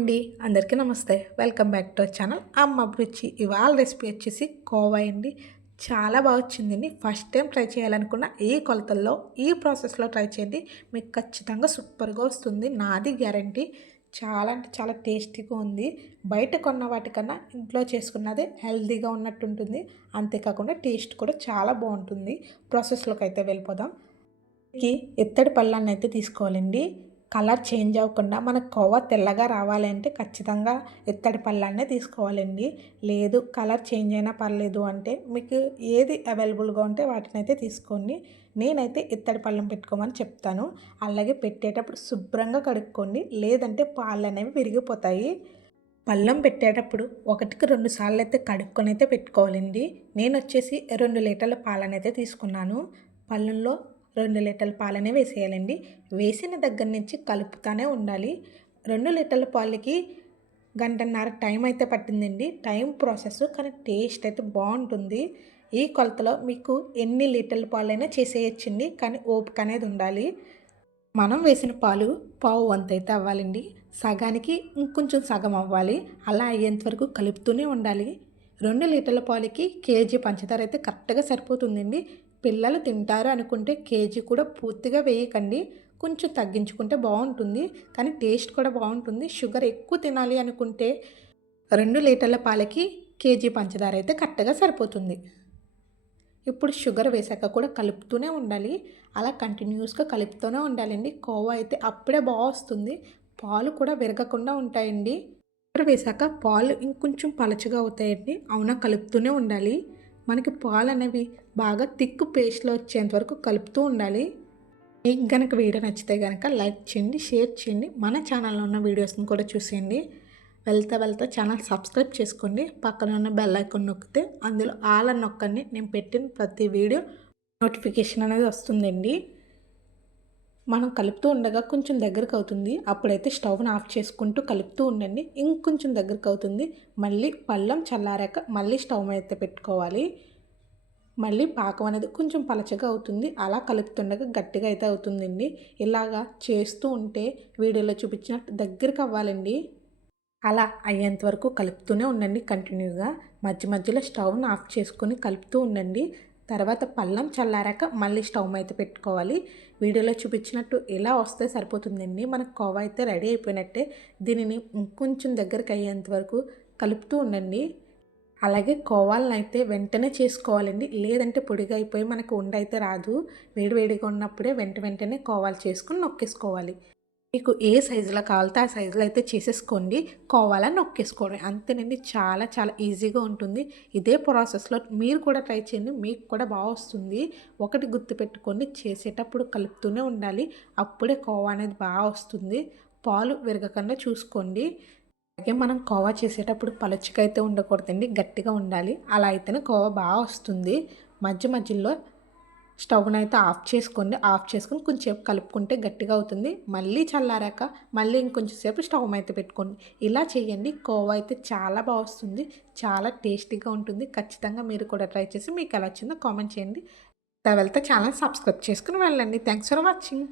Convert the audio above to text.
అండి అందరికీ నమస్తే. Welcome back to our channel అమ్మ రుచి. ఇవాళ రెసిపీ వచ్చేసి కోవా అండి. చాలా బాగా వచ్చిందండి. ఫస్ట్ టైం ట్రై చేయాలనుకున్న ఈ కొలతల్లో ఈ ప్రాసెస్లో ట్రై చేయండి. మీకు ఖచ్చితంగా సూపర్గా వస్తుంది, నాది గ్యారంటీ. చాలా అంటే చాలా టేస్టీగా ఉంది. బయట కొన్న వాటికన్నా ఇంట్లో చేసుకున్నదే హెల్తీగా ఉన్నట్టు ఉంటుంది. అంతేకాకుండా టేస్ట్ కూడా చాలా బాగుంటుంది. ప్రాసెస్లోకి అయితే వెళ్ళిపోదాం. ఎత్తడి పళ్ళాన్ని అయితే తీసుకోవాలండి. కలర్ చేంజ్ అవ్వకుండా మనకు కోవా తెల్లగా రావాలి అంటే ఖచ్చితంగా ఎత్తడి పళ్ళాన్నే తీసుకోవాలండి. లేదు కలర్ చేంజ్ అయినా పర్లేదు అంటే మీకు ఏది అవైలబుల్గా ఉంటే వాటిని అయితే తీసుకోండి. నేనైతే ఎత్తడి పళ్ళెం పెట్టుకోమని చెప్తాను. అలాగే పెట్టేటప్పుడు శుభ్రంగా కడుక్కోండి, లేదంటే పాలు అనేవి విరిగిపోతాయి. పళ్ళెం పెట్టేటప్పుడు 1కి 2 సార్లు అయితే కడుక్కొని అయితే పెట్టుకోవాలండి. నేను వచ్చేసి 2 లీటర్ల పాలనైతే తీసుకున్నాను. పళ్ళెంలో 2 లీటర్ల పాలనే వేసేయాలండి. వేసిన దగ్గర నుంచి కలుపుతానే ఉండాలి. 2 లీటర్ల పాలకి గంటన్నర టైం అయితే పట్టిందండి. టైం ప్రాసెస్, కానీ టేస్ట్ అయితే బాగుంటుంది. ఈ కొలతలో మీకు ఎన్ని లీటర్ల పాలైనా చేసేయచ్చండి, కానీ ఓపిక అనేది ఉండాలి. మనం వేసిన పాలు పావు వంతు అయితే అవ్వాలండి. సగానికి ఇంకొంచెం సగం అవ్వాలి. అలా అయ్యేంత వరకు కలుపుతూనే ఉండాలి. 2 లీటర్ల పాలకి కేజీ పంచదార అయితే కరెక్ట్గా సరిపోతుందండి. పిల్లలు తింటారు అనుకుంటే కేజీ కూడా పూర్తిగా వేయకండి, కొంచెం తగ్గించుకుంటే బాగుంటుంది. కానీ టేస్ట్ కూడా బాగుంటుంది. షుగర్ ఎక్కువ తినాలి అనుకుంటే 2 లీటర్ల పాలకి కేజీ పంచదార అయితే కరెక్ట్గా సరిపోతుంది. ఇప్పుడు షుగర్ వేసాక కూడా కలుపుతూనే ఉండాలి. అలా కంటిన్యూస్గా కలుపుతూనే ఉండాలండి. కోవా అయితే అప్పుడే బాగా వస్తుంది. పాలు కూడా విరగకుండా ఉంటాయండి. షుగర్ వేసాక పాలు ఇంకొంచెం పలచగా అవుతాయండి. అవునా కలుపుతూనే ఉండాలి. మనకి పాలు అనేవి బాగా తిక్కు పేస్ట్లో వచ్చేంత వరకు కలుపుతూ ఉండాలి. మీకు కనుక వీడియో నచ్చితే కనుక లైక్ చేయండి, షేర్ చేయండి. మన ఛానల్లో ఉన్న వీడియోస్ని కూడా చూసేయండి. వెళ్తా ఛానల్ సబ్స్క్రైబ్ చేసుకోండి. పక్కన ఉన్న బెల్ ఐకాన్ నొక్కితే అందులో ఆల్ అని నొక్కండి. నేను పెట్టిన ప్రతి వీడియో నోటిఫికేషన్ అనేది వస్తుందండి. మనం కలుపుతూ ఉండగా కొంచెం దగ్గరకు అవుతుంది. అప్పుడైతే స్టవ్ని ఆఫ్ చేసుకుంటూ కలుపుతూ ఉండండి. ఇంకొంచెం దగ్గరకు అవుతుంది. మళ్ళీ పళ్ళెం చల్లారాక మళ్ళీ స్టవ్ అయితే పెట్టుకోవాలి. మళ్ళీ పాకం అనేది కొంచెం పలచగా అవుతుంది. అలా కలుపుతుండగా గట్టిగా అయితే అవుతుందండి. ఇలాగా చేస్తూ ఉంటే వీడియోలో చూపించినట్టు దగ్గరకు అవ్వాలండి. అలా అయ్యేంత వరకు కలుపుతూనే ఉండండి కంటిన్యూగా. మధ్యలో స్టవ్ని ఆఫ్ చేసుకొని కలుపుతూ ఉండండి. తర్వాత పళ్ళెం చల్లారాక మళ్ళీ స్టవ్ అయితే పెట్టుకోవాలి. వీడియోలో చూపించినట్టు ఇలా వస్తే సరిపోతుందండి. మనకు కోవా అయితే రెడీ అయిపోయినట్టే. దీనిని ఇంకొంచెం దగ్గరికి అయ్యేంత వరకు కలుపుతూ ఉండండి. అలాగే కోవాలను అయితే వెంటనే చేసుకోవాలండి, లేదంటే పొడిగా అయిపోయి మనకు ఉండైతే రాదు. వేడివేడిగా ఉన్నప్పుడే వెంటనే కోవాలు చేసుకుని నొక్కేసుకోవాలి. మీకు ఏ సైజులో కావాలితే ఆ సైజులో అయితే చేసేసుకోండి. కోవాలని నొక్కేసుకోండి, అంతేనండి. చాలా చాలా ఈజీగా ఉంటుంది. ఇదే ప్రాసెస్లో మీరు కూడా ట్రై చేయండి, మీకు కూడా బాగా వస్తుంది. ఒకటి గుర్తుపెట్టుకోండి, చేసేటప్పుడు కలుపుతూనే ఉండాలి. అప్పుడే కోవా అనేది బాగా వస్తుంది. పాలు విరగకుండా చూసుకోండి. అలాగే మనం కోవా చేసేటప్పుడు పలుచగా అయితే ఉండకూడదండి, గట్టిగా ఉండాలి. అలా అయితేనే కోవా బాగా వస్తుంది. మధ్యలో స్టవ్ని అయితే ఆఫ్ చేసుకోండి. ఆఫ్ చేసుకొని కొంచెంసేపు కలుపుకుంటే గట్టిగా అవుతుంది. మళ్ళీ చల్లారాక మళ్ళీ ఇంకొంచెం సేపు స్టవ్ అయితే పెట్టుకోండి. ఇలా చేయండి. కోవా అయితే చాలా బాగా వస్తుంది, చాలా టేస్టీగా ఉంటుంది. ఖచ్చితంగా మీరు కూడా ట్రై చేసి మీకు ఎలా వచ్చిందో కామెంట్ చేయండి. వెళ్తే ఛానల్ సబ్స్క్రైబ్ చేసుకుని వెళ్ళండి. Thanks for watching.